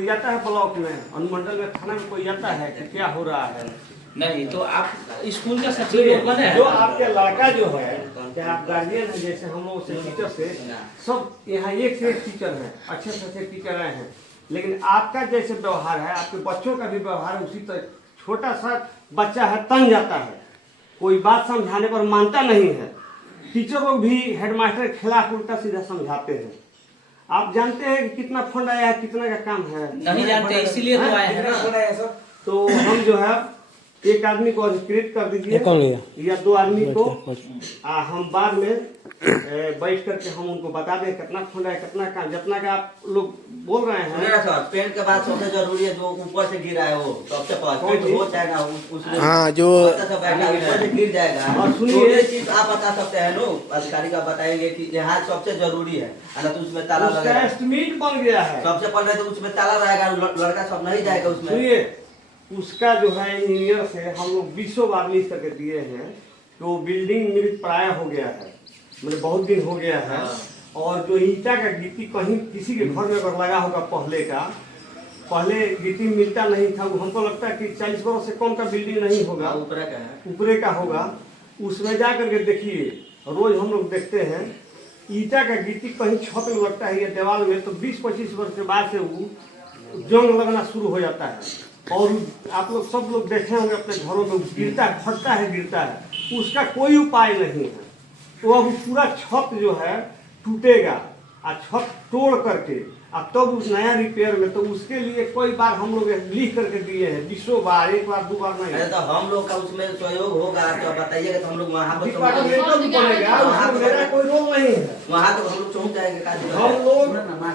कोई जाता है ब्लॉक में, अनुमंडल में, थाना में कोई जाता है कि क्या हो रहा है? नहीं, तो आप स्कूल का सचिव बने हैं? जो आपके लड़का जो है, चाहे आप गार्जियन है, जैसे हम लोग से टीचर से सब यहाँ एक से एक टीचर है, अच्छे से अच्छे टीचर आए हैं, लेकिन आपका जैसे व्यवहार है, आपके बच्चों का भी व्यवहार है उसी तरह। छोटा सा बच्चा है, तंग जाता है, कोई बात समझाने पर मानता नहीं है, टीचर लोग भी हेडमास्टर के खिलाफ उल्टा सीधा समझाते हैं। आप जानते हैं कि कितना फंड आया है, कितना का काम है? नहीं जानते, इसीलिए तो आए हैं। तो हम जो है एक आदमी को अधिकृत कर दीजिए या दो आदमी को, हम बाद में बैठ करके हम उनको बता दें कितना फंड है, कितना काम, जितना का आप लोग बोल रहे हैं। सर पेंट के बाद सबसे जरूरी है जो ऊपर से गिरा है वो सबसे पहले हो जाएगा उसमें। हाँ, जो ऊपर से गिर जाएगा। और सुनिए चीज आप बता सकते हैं नो, अधिकारी का बताएंगे कि यहाँ सबसे जरूरी है, तो उसमें ताला उसका एस्टिमेट बन गया है, सबसे पहले तो उसमें ताला रहेगा, लड़का सब नहीं जाएगा उसमें। सुनिए, उसका जो है इंजीनियर से हम लोग 20 बार लिख करके दिए हैं कि वो बिल्डिंग मृत प्राय हो गया है, मतलब बहुत दिन हो गया है। और जो ईंटा का गिट्टी कहीं किसी के घर में अगर लगा होगा पहले गिट्टी मिलता नहीं था, वो हमको लगता है कि 40 बरस से कम का बिल्डिंग नहीं होगा, ऊपरे का होगा। उसमें जा करके देखिए, रोज हम लोग देखते हैं ईंटा का गिट्टी कहीं छत में लगता है या दीवार में, तो 20-25 वर्ष के बाद से वो जंग लगना शुरू हो जाता है। और आप लोग सब लोग देखे होंगे अपने घरों में, गिरता है, फटता है, गिरता है, उसका कोई उपाय नहीं है। तो अब पूरा छत जो है टूटेगा, और छत तोड़ करके अब तब उस नया रिपेयर में, तो उसके लिए कोई बार हम लोग लिख करके दिए हैं 20 बार, एक बार 2 बार नहीं। तो हम लोग का उसमें सहयोग होगा तो बताइएगा, तो हम लोग वहाँ पर मेरा कोई रोल नहीं है, वहाँ तो हम लोग पहुँच जाएंगे।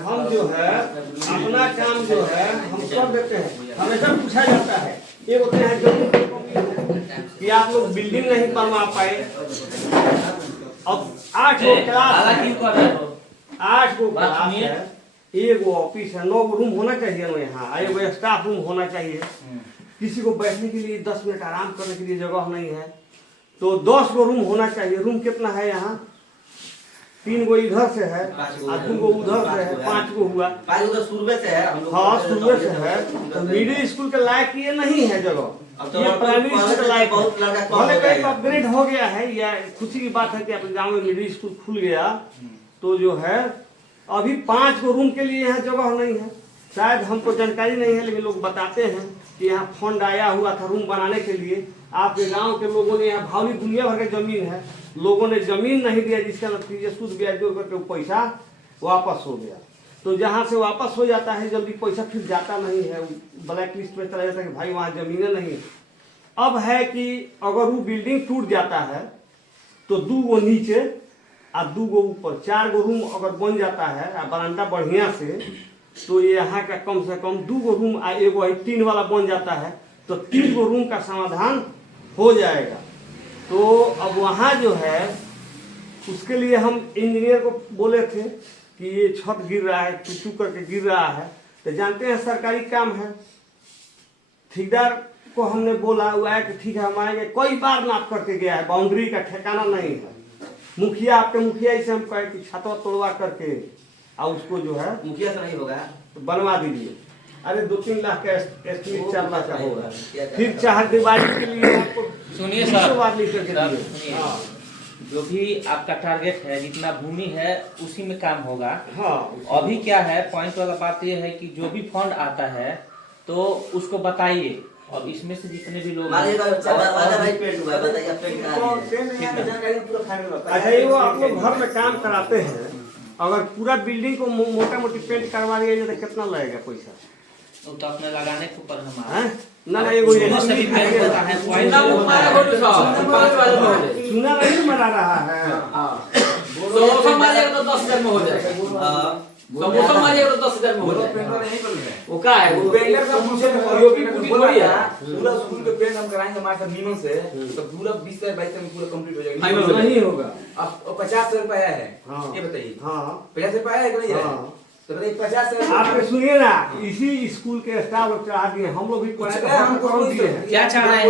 हम जो है अपना काम जो है हम कर देते हैं। हमेशा पूछा जाता है ये होते हैं जरूर कि आप लोग बिल्डिंग नहीं बनवा पाए। अब 8 गो क्लास है, एक ऑफिस है, 9 रूम होना चाहिए ना यहाँ, एक स्टाफ रूम होना चाहिए। किसी को बैठने के लिए 10 मिनट आराम करने के लिए जगह नहीं है, तो 10 गो रूम होना चाहिए। रूम कितना है यहाँ? 3 गो इधर से है और 2 गो उधर से है, 5 गो हुआ। 5 गो शुरू से है, हाँ शुरू से है। तो मिडिल स्कूल के लायक ये नहीं है जगह, ये प्राइमरी स्कूल के लायक भले कहीं अपग्रेड हो गया है। या खुशी की बात है कि अपने गाँव में मिडिल स्कूल खुल गया, तो जो है अभी 5 गो रूम के लिए यहाँ जगह नहीं है। शायद हमको जानकारी नहीं है, लेकिन लोग बताते हैं कि यहाँ फंड आया हुआ था रूम बनाने के लिए। आपके गांव के लोगों ने, यहाँ भावली दुनिया भर की जमीन है, लोगों ने जमीन नहीं दिया, जिसका नतीजे सूद ब्याज जोड़ करके वो पैसा वापस हो गया। तो जहाँ से वापस हो जाता है जल्दी पैसा फिर जाता नहीं है, ब्लैक लिस्ट में चला जाता है कि भाई वहाँ जमीनें नहीं। अब है कि अगर वो बिल्डिंग टूट जाता है तो 2 गो नीचे और 2 गो ऊपर, 4 गो रूम अगर बन जाता है और बरामदा बढ़िया से, तो ये यहाँ का कम से कम 2 गो रूम और एगो 3 वाला बन जाता है, तो 3 गो रूम का समाधान हो जाएगा। तो अब वहाँ जो है उसके लिए हम इंजीनियर को बोले थे कि ये छत गिर रहा है, टूटू करके गिर रहा है, तो जानते हैं सरकारी काम है। ठेकेदार को हमने बोला, हुआ है कि ठीक है हम आएंगे, कई बार नाप करके गया है, बाउंड्री का ठिकाना नहीं है। मुखिया, आपके मुखिया से हम कहे कि छतवा तोड़वा करके और उसको जो है, मुखिया से नहीं होगा तो बनवा दीजिए। अरे 2-3 लाख का एस्टिमेट 4 लाख का होगा, फिर चार दीवारी के लिए आपको सुनिए सर, हाँ, जो भी आपका टारगेट है, जितना भूमि है उसी में काम होगा। हाँ, अभी क्या है, पॉइंट वाला बात ये है कि जो भी फंड आता है तो उसको बताइए, और इसमें से जितने भी लोग अच्छा ये वो आप लोग घर में काम कराते हैं, अगर पूरा बिल्डिंग को मोटा मोटी पेंट करवा दिया तो कितना लगेगा पैसा? तो अपने लगाने के ऊपर हमारा ना चूना नहीं मरा रहा है, समोसा मारिएगा तो 10,000 में हो जाएगा। समोसा मारिएगा तो 10,000 में हो जाएगा। वो क्या है, वो पेंटर का पूछे योगी पुटी थोड़ी है। पूरा स्कूल के पेंट हम कराएंगे हमारे साथ मीनों से, तो पूरा 20 से 22 में पूरा कंप्लीट हो जाएगा। नहीं होगा। अब 50 रुपया है, ये बताइए। हाँ 50 रुपया है कि नहीं है? तो बताइए 50 से आप सुनिए ना, इसी स्कूल के स्टाफ लोग चढ़ा दिए, हम लोग भी क्या चाह रहे हैं?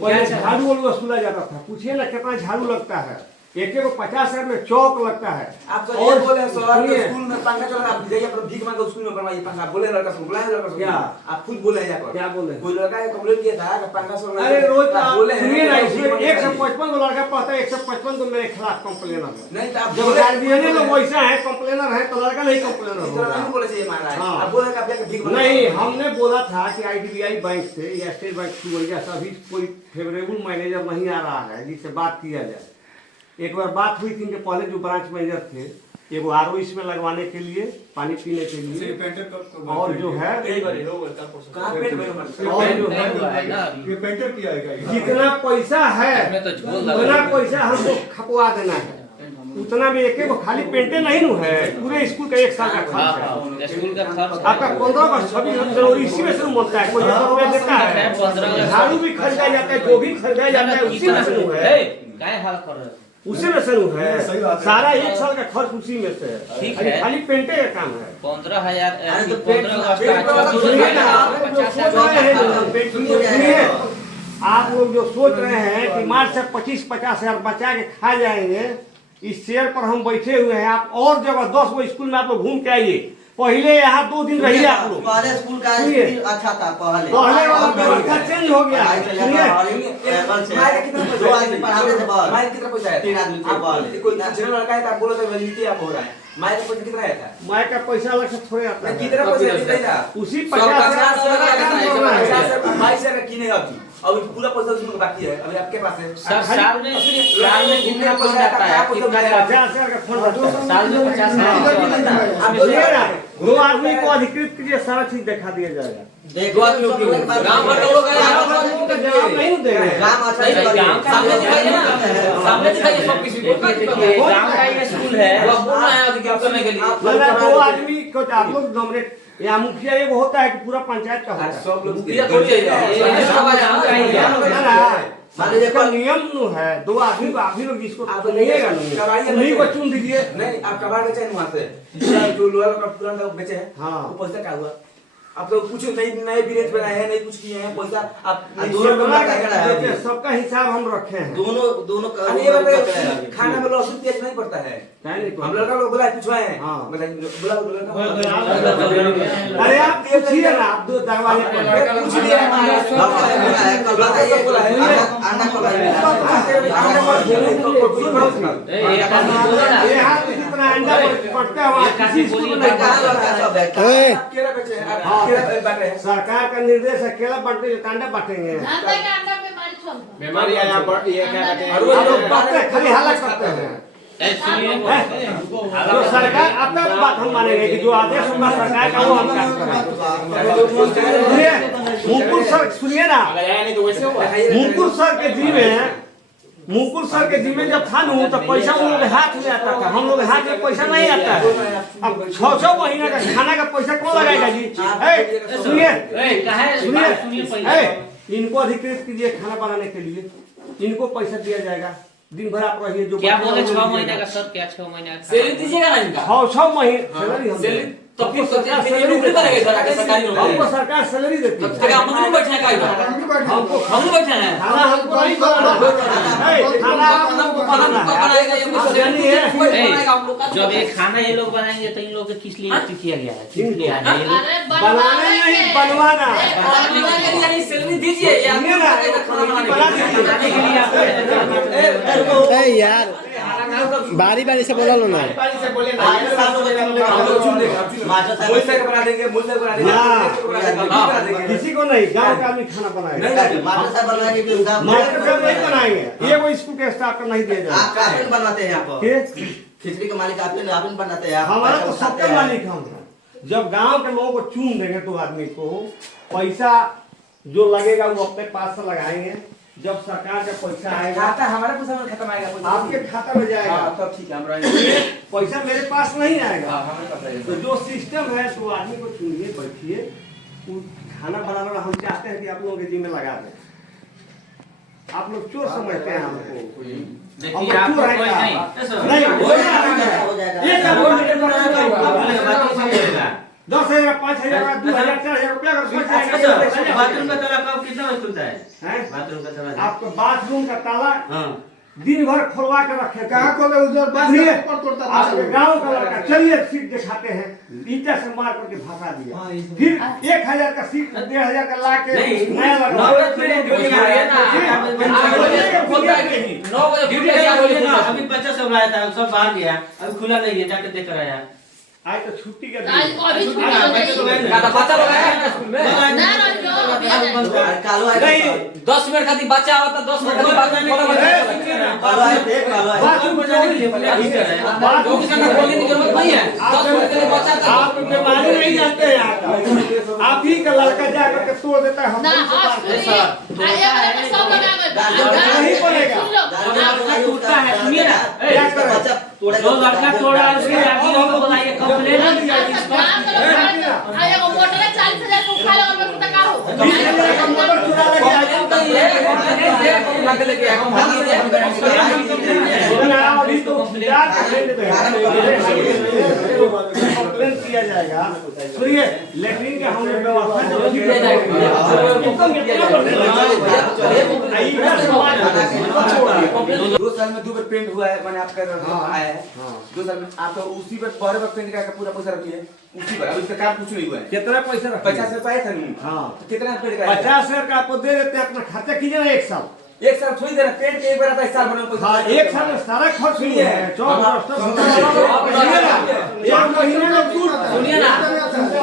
पहले झाड़ू वालू वसूला जाता था, पूछिए ना कितना झाड़ू लगता है, एक 50,000 में चौक लगता है। आप तो ये बोले सर स्कूल में पंखा चला आप जाइए पर भीख मांगो स्कूल में बनवाइए पंखा बोले लड़का सब बुलाए लड़का सब क्या? आप खुद बोले यहाँ पर क्या बोले? कोई लड़का है कंप्लेंट किया था कि पंखा सब अरे रोज बोले सुनिए ना, इसमें 155 को लड़का पढ़ता है, 155 को मेरे खिलाफ कंप्लेनर है। नहीं तो आप जब गार्जियन लोग वैसा है कंप्लेनर है तो लड़का नहीं कंप्लेनर होगा। नहीं बोले चाहिए मार रहा है हाँ। आप बोले कि आप जाके भीख मांगो। नहीं, हमने बोला था कि IDBI बैंक से या स्टेट बैंक से या सभी कोई फेवरेबल मैनेजर नहीं आ रहा है जिससे बात किया जाए। एक बार बात हुई थी इनके पहले जो ब्रांच मैनेजर थे, एगो RO इसमें लगवाने के लिए, पानी पीने के लिए, और जो है कहाँ पेट में हमारे और जो है ये पेंटर किया है जितना पैसा है इसमें तो झोल लगा उतना है। पैसा हमको खपवा देना है। उतना में एक खाली पेंटे नहीं नु है, पूरे स्कूल का 1 साल का खर्च है। स्कूल का खर्च आपका 15 अगस्त 26 जनवरी इसी में से मिलता है। कोई 1 रुपया देता है, 15 अगस्त झाड़ू भी खरीदा जाता है, गोभी खरीदा जाता है, उसी में से नु है, काय हाल कर रहे हो? उसी में से नु है। सही बात है। सारा 1 साल का खर्च उसी में से है। ठीक खाली- है। खाली पेंटे का काम है। 15,000 अरे तो 15 अगस्त पेट का सुनिए ना, आप लोग जो 50,000 सोच रहे हैं, सुनिए, आप लोग जो सोच रहे हैं कि मार्च से 25-50 हजार बचा के खा जाएंगे, इस शेयर पर हम बैठे हुए हैं। आप और जगह 10 गो स्कूल में आप लोग घूम के आइए। पहले यहाँ 2 दिन रहिए आप लोग। पहले स्कूल का सुनिए। स्कूल अच्छा था पहले पहले वाला व्यवस्था चेंज हो गया है। सुनिए, मार कितना पैसा 2 आदमी पढ़ाते थे बस मार कितना पैसा है 3 आदमी थे बस कोई जनरल लड़का है तो आप बोलो तो वैलिडिटी आप हो रहा है मार का पैसा कितना आया था माय का पैसा अलग से थोड़े आता है। कितना पैसा देता था उसी 50,000 का काम कर रहा है। 22,000 का किने अभी अभी पूरा पैसा उसमें बाकी है अभी आपके पास है सर साल में कितना फंड आता है? कितना 50,000 का फंड आता है। साल में 50,000 आप बोलिए ना, 2 आदमी को अधिकृत कीजिए, सारा चीज दिखा दिया जाएगा। देखो गांव भर लोग हैं, आप लोगों का जवाब नहीं देंगे। काम अच्छा नहीं, नहीं गांव का सामने दिखाइए ना, सामने दिखाइए सब किसी को देखिए गांव का ये स्कूल है। वो बोल रहा है अधिकृत करने के लिए मतलब 2 आदमी को आप लोग नॉमिनेट, या मुखिया ये वो होता है कि पूरा पंचायत का होता है। सब लोग ये थोड़ी है ये सब गांव का ही है मान लीजिए देखो नियम नु है, 2 आदमी को आप ही लोग जिसको आप चुनिएगा कबाड़िया उन्हीं को चुन दीजिए। नहीं आप कबाड़ बेचे हैं वहाँ से जो लोहा का पुराना लोग बेचे हैं हाँ। वो पैसा क्या हुआ आप लोग कुछ नए ब्रिज बनाए हैं नहीं कुछ किए हैं पैसा आप दोनों बना के रखा है अभी। सबका हिसाब हम रखे हैं। दोनों का अरे ये बताइए खाना में लहसुन प्याज नहीं पड़ता है है नहीं हम लड़का लोग बोला पूछवाए हैं हाँ। बोला अरे आप पूछिए ना, आप 2 दरवाजे पर पूछ लिया है कल बताइए अंडा को ए एक आदमी बोले ना ये हाथ में जितना अंडा पड़ता है वहाँ किसी स्कूल में नहीं कहाँ पड़ता लड़का है। सब है केला बेचे हैं हाँ। केला बांटे हैं सरकार का निर्देश है, केला बांटने जो कांडा बांटेंगे। बीमारी आया पर ये क्या कहते और वो आप लोग लोग बांटते हैं, खाली हल्ला करते हैं। ए सुनिए जो सरकार, अब तक बात हम मानेंगे कि जो आदेश होगा सरकार का वो हम कार्य करेंगे। मुकुल सर सुनिए ना, अगर आया नहीं तो वैसे हुआ मुकुल सर के जी में, मुकुल सर के जी में जब था नू तो पैसा उन लोग के हाथ में आता था, हम लोग के हाथ में पैसा नहीं आता है। अब 600 महीना का खाना का पैसा कौन लगाएगा जी? ए, सुनिए ए काहे सुनिए सुनिए पहले ए, इनको अधिकृत कीजिए खाना बनाने के लिए, इनको पैसा दिया जाएगा। दिन भर आप रहिए जो क्या बच्चे बोले लोग 6 दीजिएगा। महीने का सर? क्या 6 महीने का? सैलरी दीजिएगा ना इनका 600 महीने सैलरी हम सैलरी देंगे। तो फिर सरकार नौकरी करेगा सर आगे सरकारी हमको नौकरी सरकार सैलरी देती तब है। तक हम नहीं बैठने का इधर हमको हम बैठे हैं खाना हमको नहीं बनाना है। खाना आप लोग को बनाना है। बनाएगा ये कुछ आप जानिए, बनाएगा हम लोग का जब ये खाना ये लोग बनाएंगे तो इन लोग को किस लिए नियुक्त किया गया है? किस लिए आया ये लोग? बनाने नहीं बनवाना। बनाने के लिए सैलरी दीजिए या सुनिए ना, खाना बना बनाने दीजिए। बनाने के लिए आपको ए यार बारी बारी से बोला लो ना। से बोले ना हम लोग चुन लेंगे मुल्क बना देंगे मुल्क बना देंगे बना देंगे किसी को नहीं, गाँव का आदमी खाना बनाएगा। नहीं मास्टर साहब बनवाएंगे कि उनका मास्टर साहब नहीं बनाएंगे, ये वो स्कूल के स्टाफ को नहीं दिया आप जाएगा। काफिल बनवाते हैं यहाँ पर के? खिचड़ी के मालिक आप आप बनाते हैं आप हमारा तो पैसा सबके उठाते हैं। मालिक हम हैं। जब गांव के लोगों को चुन देंगे तो आदमी को पैसा जो लगेगा वो अपने पास से लगाएंगे। जब सरकार का पैसा आएगा खाता हमारा पैसा में खत्म आएगा पैसा आपके खाता में जाएगा। हाँ तब ठीक है हम रहेंगे पैसा मेरे पास नहीं आएगा। हाँ हमें पता है तो जो सिस्टम है तो आदमी को चुनिए, बैठिए, वो खाना बनाना हम चाहते हैं कि आप लोगों के जिम्मे लगा दें। आप लोग चोर समझते हैं हमको। देखिए आपको कोई नहीं नहीं, हो जाएगा। ये क्या बोलने के बाद 10,000, 5,000, 2,000, 4,000 रुपया का खर्च आएगा। बाथरूम का ताला कब कितना में खुलता है? हैं? बाथरूम का ताला आपका बाथरूम का ताला हाँ दिन भर खोलवा के रखे। कहाँ खोले उधर बस सुनिए, ऊपर तोड़ता था। आपके गांव का लड़का चलिए सीट दिखाते हैं, ईटा से मार करके भगा दिया। फिर 1000 का सीट 1500 का ला के नया लगा। 9 बजे अभी बच्चा सब लाया था, सब बाहर गया, अभी खुला नहीं है, जाके देख कर आया। आज तो छुट्टी का आज दिन। अभी छुट्टी हो गई। बच्चा लोग आया है ना स्कूल में। ना रोज अभी आ जाएंगे। कालो आए नहीं, 10 मिनट खातिर बच्चा आवता, 10 मिनट खातिर बात नहीं कालो आए थे, कालो आए। बाथरूम बजाने के लिए बोले ठीक है। लोग किसी को बोलने की जरूरत नहीं है। 10 मिनट के लिए बच्चा था। आप बीमारी नहीं जानते हैं यहाँ का। आप ही का लड़का जाकर के तोड़ देता है। हम ना लोग से आज बात सुनिए, करता है। आइए वाले सब बना गए। नहीं पड़ेगा। सुन लो। टूटता है, सुनिए ना, क्या करें? बच्चा तोड़े जो लड़का तोड़ा है उसके आगे हम लोग बुलाइए, कंप्लेन काम करो, आइए वो मोटर है 40,000 को खा लो और मैं कुत्ता का हो। 20,000 का मोटर चुरा लेके आया। अभी तो कंप्लेन किया जाएगा। सुनिए, लेटरिन का हम लोग व्यवस्था किया जाएगा। 2 साल में 2 बार पेंट हुआ है, मैंने आपका आया है। 2 साल में आप तो उसी पर पहले बार पेंट का पूरा पैसा रखिए उसी पर। अभी इसका काम कुछ नहीं हुआ है। कितना पैसा रखा? 50 रुपए था नहीं। हाँ। तो कितना पेंट का 50,000 का आपको दे देते हैं, अपना खर्चा कीजिए ना 1 साल। 1 साल थोड़ी देर पेंट के एक बार आता है, 1 साल बनने हाँ, 1 साल में सारा खर्च हुई है। 14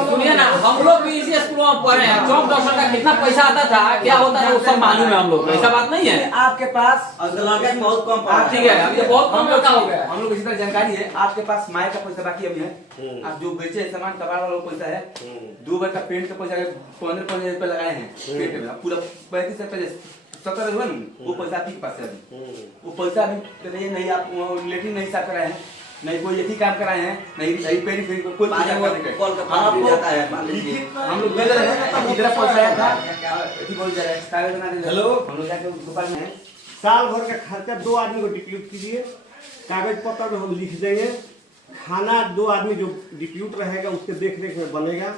सुनिए ना, हम लोग भी इसी स्कूल में पढ़े हैं। चौक दर्शन का कितना पैसा आता था, क्या होता था, वो सब मालूम है हम लोग। ऐसा बात नहीं है। आपके पास लड़का बहुत कम पड़ा। ठीक है, अभी तो बहुत कम लड़का हो गया। हम लोग इसी तरह जानकारी है। आपके पास माया का पैसा बाकी अभी है। आप जो बेचे सामान कबाड़ वाला पैसा है। 2 बार का पेंट का पैसा 15,000 रुपए लगाए हैं पेंट में। अब पूरा 35 रुपए 70 हुआ ना, वो पैसा आपके पास है। वो पैसा अभी नहीं, आप लेटिन नहीं साफ कराए हैं, नहीं कोई यही काम कराए हैं, नहीं पेंट कोई कॉल का पानी मिल जाता है। मान लीजिए हम लोग दे रहे हैं। इतना पैसा आया था, अभी बोल जा रहे हैं कागज बना दे। हेलो, हम लोग जाके दुकान में साल भर का खर्चा 2 आदमी को डिप्यूट कीजिए, कागज पत्र में हम लिख देंगे। खाना 2 आदमी जो डिप्यूट रहेगा उसके देख रेख में बनेगा।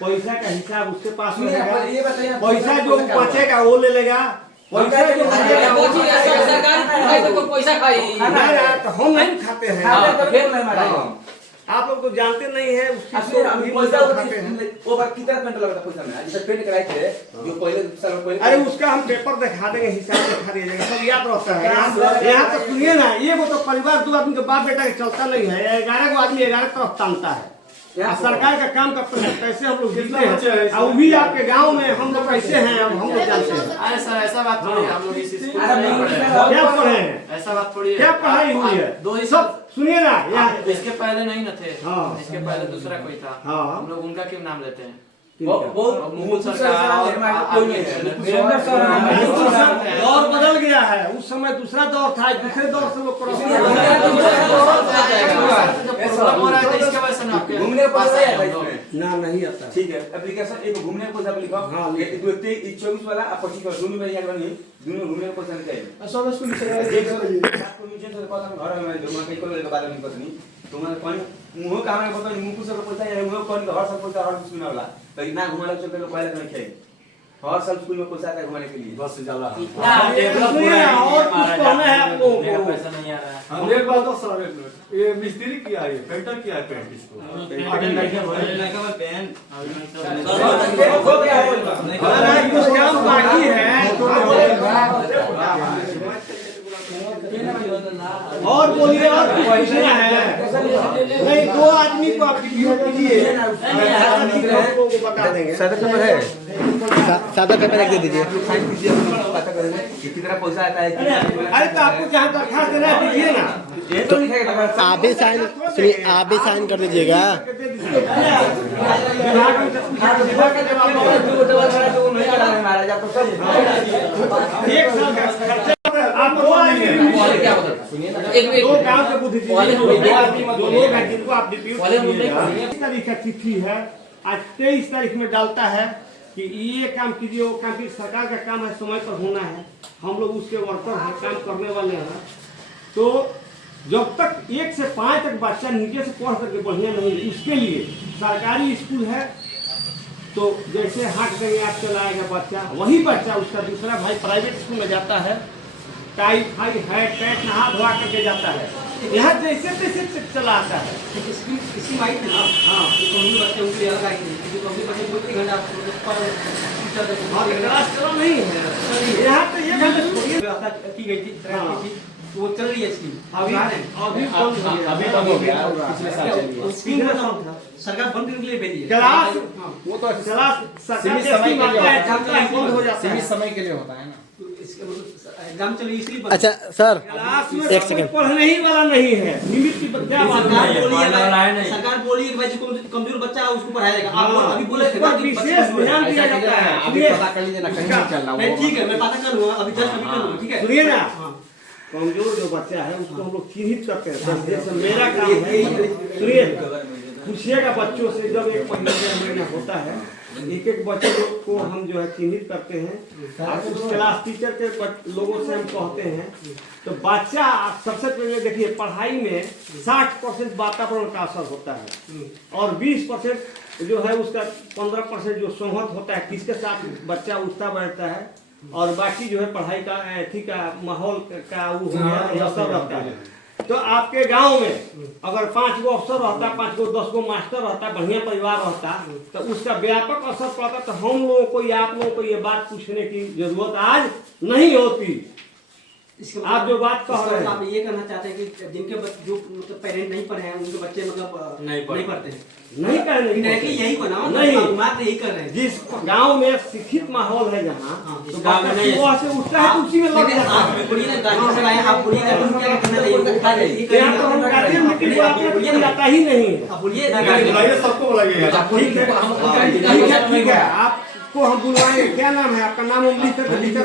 पैसा का हिसाब उसके पास रहेगा। ये बताइए, पैसा जो बचेगा वो ले लेगा। पैसा जो बचेगा वो सरकारी खाई तो कोई पैसा खाई। तो हम नहीं खाते हैं। आप लोग तो जानते नहीं है उसकी पैसा वो बार कितना पेंट लगा था पैसा में? जैसे पेंट कराए थे जो पहले साल में पहले। अरे उसका हम पेपर दिखा देंगे, हिसाब दिखा दीजिएगा, सब याद रहता है। यहाँ तो सुनिए ना, ये वो तो परिवार 2 आदमी के बाप बेटा के चलता नहीं है। 11 को आदमी 11 तरफ टांगता है। सरकार का काम करते हैं, कैसे हम लोग जीतते हैं। और वो भी आपके गांव में हम लोग कैसे हैं, अब हम लोग जानते हैं। ऐसा बात थोड़ी है, हम लोग इस स्कूल में नहीं पढ़े हैं। क्या पढ़े हैं? ऐसा बात थोड़ी है। क्या पढ़ाई हुई है? 2 ही सब सुनिए ना, यहाँ इसके पहले नहीं न थे। हाँ। इसके पहले दूसरा कोई था। हाँ। हम लोग उनका क्यों नाम लेते हैं? बहुत सरकार दौर बदल गया है। उस समय दूसरा दौर था, दूसरे दौर से लोग घूमने को पैसा है इसमें। ना नहीं आता। ठीक है, एप्लीकेशन एक घूमने को पैसा लिखो। हाँ, ये 24 वाला और 25 वाला दोनों में याद बनिए, दोनों घूमने को पैसा नहीं चाहिए। सब स्कूल से आपको नीचे से पता नहीं घर में जो मैं कई को लेके बात नहीं पत्नी तुम्हारे कौन मुंह काम में पता नहीं मुंह से पैसा है, मुंह कौन हर साल पैसा हर सुना वाला तो इतना घुमाने चलते लोग पहले नहीं खाए। हर साल स्कूल में पैसा आता है घुमाने के लिए। बस जाला डेवलप हो रहा है, और कुछ कहना है आप लोगों मेरा को? पैसा नहीं आ रहा है। हम एक बात तो सर, ये मिस्त्री किया है, पेंटर किया है पेंट इसको। कुछ काम बाकी है और बोलिए, और कुछ पूछना है? नहीं, 2 आदमी को आप डिप्यूट कीजिए, लोगों को बता देंगे। सादा पेपर है, सादा पेपर रख दे दीजिए। साइन कीजिए, पता कर देंगे कि कितना पैसा आता है। अरे तो आपको जहाँ दरखास्त देना है दीजिए ना। ये तो लिखेगा आप भी साइन, सुनिए, आप भी साइन कर दीजिएगा। एक साल का खर्चा आप 2 आदमी क्या बता सुनिए ना, एक 2 गांव से बुद्धि दो आदमी 2 लोग हैं जिनको आप डिप्यूट कीजिएगा। 23 तारीख का चिट्ठी है, आज 23 तारीख में डालता है कि ये काम कीजिए, वो काम कीजिए। सरकार का काम है, समय पर होना है। हम लोग उसके वर्कर हैं, काम करने वाले हैं। तो जब तक 1 से 5 तक बच्चा नीचे से पढ़ करके बढ़िया नहीं है, उसके लिए सरकारी स्कूल है। तो जैसे हाथ देंगे आप चलाएगा बच्चा, वही बच्चा उसका दूसरा भाई प्राइवेट स्कूल में जाता है टाइफाइड है, पेट नहा धोआ करके जाता है। यहाँ जैसे तैसे चला आता है। इसकी माइक है ना। हाँ बच्चे उनके अलग आई थी क्योंकि बच्चे 2-3 घंटा हाँ, क्लास चला नहीं है यहाँ तो ये व्यवस्था की गई थी वो चल रही है इसकी अभी बंद हो गया पिछले साल चली है स्कीम था सरकार बंद करने के लिए भेजी है क्लास वो तो क्लास सरकार जैसी मात्रा है चलता है बंद हो जाता है। समय के लिए होता है ना। एग्जाम चली इसलिए बंद। अच्छा सर क्लास में एक सब सेकंड। पढ़ने ही वाला नहीं है, निमित की क्या बात है। सरकार बोली है कि भाई जो कमजोर बच्चा है उसको पढ़ाया जाएगा आप हाँ, अभी बोले थे पर विशेष ध्यान दिया जाता है। अभी पता कर लीजिए ना कहीं नहीं चल रहा नहीं ठीक है मैं पता कर लूंगा अभी जस्ट अभी कर लूंगा ठीक है सुनिए ना, कमजोर जो बच्चा है उसको हम लोग चिन्हित करते हैं। जैसे मेरा काम है, सुनिए, पूछिएगा बच्चों से, जब एक महीना होता है एक एक बच्चे को हम जो है चिन्हित करते हैं और उस क्लास टीचर के लोगों से हम कहते हैं। तो बच्चा सबसे पहले देखिए पढ़ाई में 60% वातावरण का असर होता है और 20% जो है उसका 15% जो सोहत होता है, किसके साथ बच्चा उठता बैठता है, और बाकी जो है पढ़ाई का एथी का माहौल का वो असर रहता है। तो आपके गांव में अगर 5 गो अफसर रहता, 5 गो 10 गो मास्टर रहता, बढ़िया परिवार रहता, तो उसका व्यापक असर पड़ता। तो हम लोगों को या आप लोगों को ये बात पूछने की जरूरत आज नहीं होती। आप जो बात कह रहे हैं, आप ये कहना चाहते हैं कि जिनके जो मतलब पेरेंट नहीं पढ़े हैं उनके बच्चे मतलब नहीं पढ़ते हैं नहीं कहने डायरेक्टली यही बना नहीं, बात यही कर रहे हैं। जिस गांव में शिक्षित माहौल है जहाँ तो गाँव में नहीं है। सुबह से उठता है तो उसी में लग जाता है। आप बोलिए ना गार्जियन से आए आप बोलिए ना उनको क्या कहना चाहिए उनको बता दीजिए यहाँ तो हम गार्जियन मीटिंग को आपने बोलिए जाता ही नहीं है। आप बोलिए बुलाइए सबको बुलाइए। ठीक है ठीक है, आपको हम बुलवाएंगे। क्या नाम है आपका? नाम हम लिख कर इनको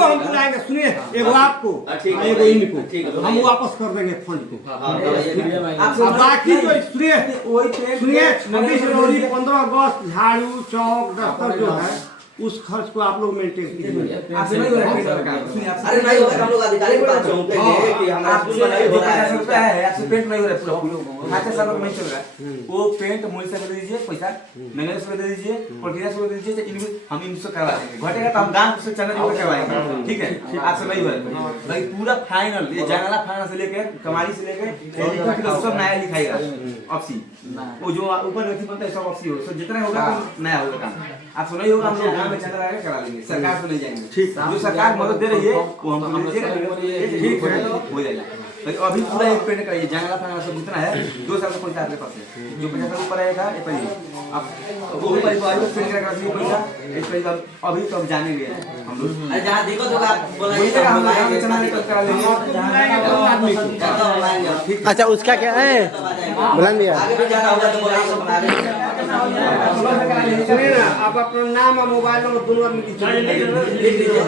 हम बुलाएंगे। सुनिए, एगो आपको एगो इनको हम वापस कर देंगे फंड को। अब बाकी जो सुनिए 26 जनवरी 15 अगस्त झाड़ू चौक दफ्तर जो है उस खर्च को आप लोग मेंटेन कीजिए। अरे नहीं होगा हम लोग अधिकारी के पास जाऊंगे कि हमारा स्कूल में नहीं हो रहा है रुपया है आपसे पेंट नहीं हो रहा है पूरा खाते सालों में नहीं चल रहा है वो पेंट मूल से दे दीजिए पैसा मैंने से दे दीजिए प्रक्रिया से दे दीजिए इनको हम इनसे करवा देंगे घटेगा तो हम गांव से चंदा जोड़ करवाएंगे ठीक है आपसे नहीं हो रहा है भाई पूरा फाइनल ये जंगला फाइनल से लेके कमारी से लेके सब नया लिखाएगा ऑफसी वो जो ऊपर नहीं बनता है सब ऑफसी हो तो जितना होगा तो नया होगा काम आप सुनाई होगा हम लोग गांव में चंदा लगा करा लेंगे सरकार से नहीं जाएंगे ठीक जो सरकार मदद दे रही है वो हम ठीक है हो जाएगा। अभी पूरा एक पेंट कराइए जंगला फांगला सब जितना है 2 साल का पैसा आपके पास है जो 50 साल ऊपर आएगा ये पर आप वो भी पेंट करा दीजिए पैसा इस पैसा अभी तो अब जाने गए हम लोग अरे जहां देखो तो आप बोलाइए हम लोग चंदा लेकर करा लेंगे। अच्छा उसका क्या है बुला दिया। आगे भी जाना होगा तो बोलाइए सब बना देंगे। सुनिए ना, आप अपना नाम और मोबाइल नंबर दोनों आदमी लिख लीजिए